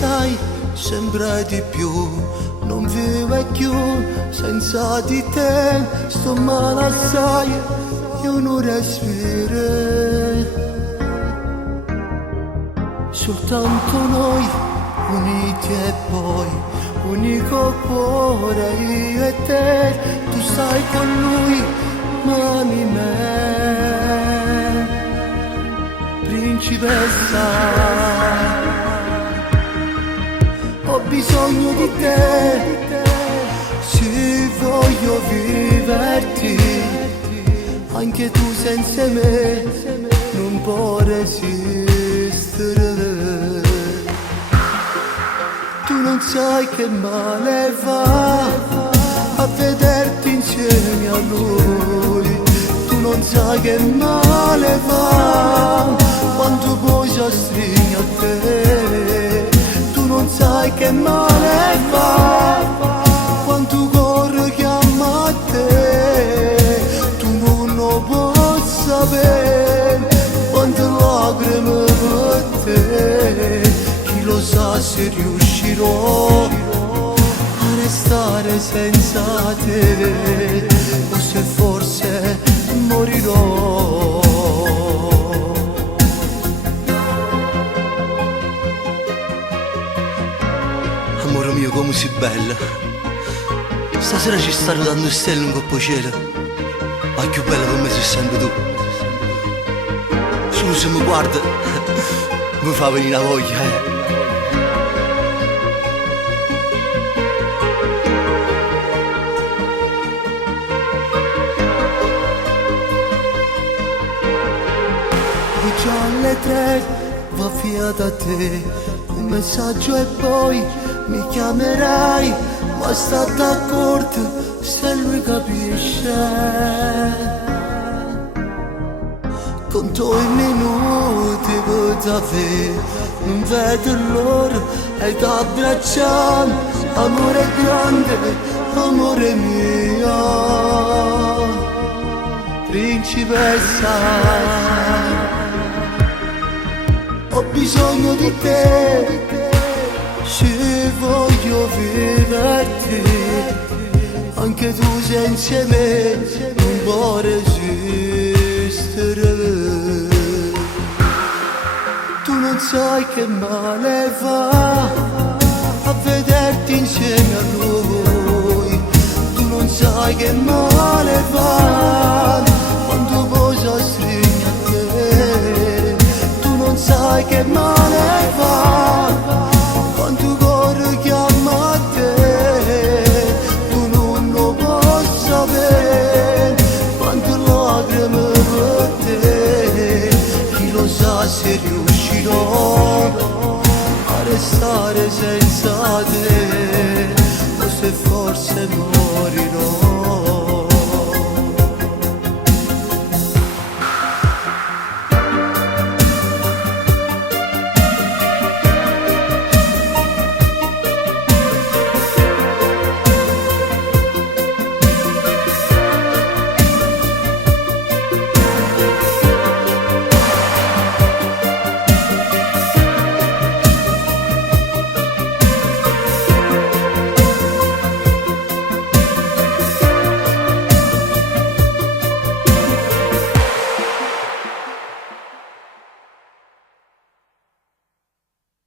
sai, sempre di più. Non vivo più senza di te, sto male assai, io non respiro. Soltanto noi, uniti e poi, unico cuore io e te. Tu stai con lui, ma ami me, principessa. Ho bisogno di te, se voglio viverti, anche tu senza me non può resistere. Tu non sai che male va a vederti insieme a lui. Tu non sai che male va quando poi si stringe a te. Tu non sai che male fa quando corre chiama a te. Tu non lo puoi sapere quante lacrime per te. Chi lo sa se riuscirò a restare senza te o se forse morirò. Amore mio, come sei bella. Stasera ci stanno dando stelle in coppo cielo, ma più bella per me sei sempre tu. Solo se mi guarda mi fa venire la voglia, Già alle 3 va via da te un messaggio e poi mi chiamerai, ma sta d'accordo se lui capisce. Conto i minuti per te, non vedo l'ora e t'abbracciamo. Amore grande, amore mio, principessa. Ho bisogno di te, se voglio viverti, anche tu senza me non può resistere. Tu non sai che male va a vederti insieme a lui. Tu non sai che male va quando poi si stringe a te. Tu non sai che male va quando corre chiama a te. Tu non lo puoi sapere quante lacrime per te. Chi lo sa se riuscirò a restare senza te o se forse morirò.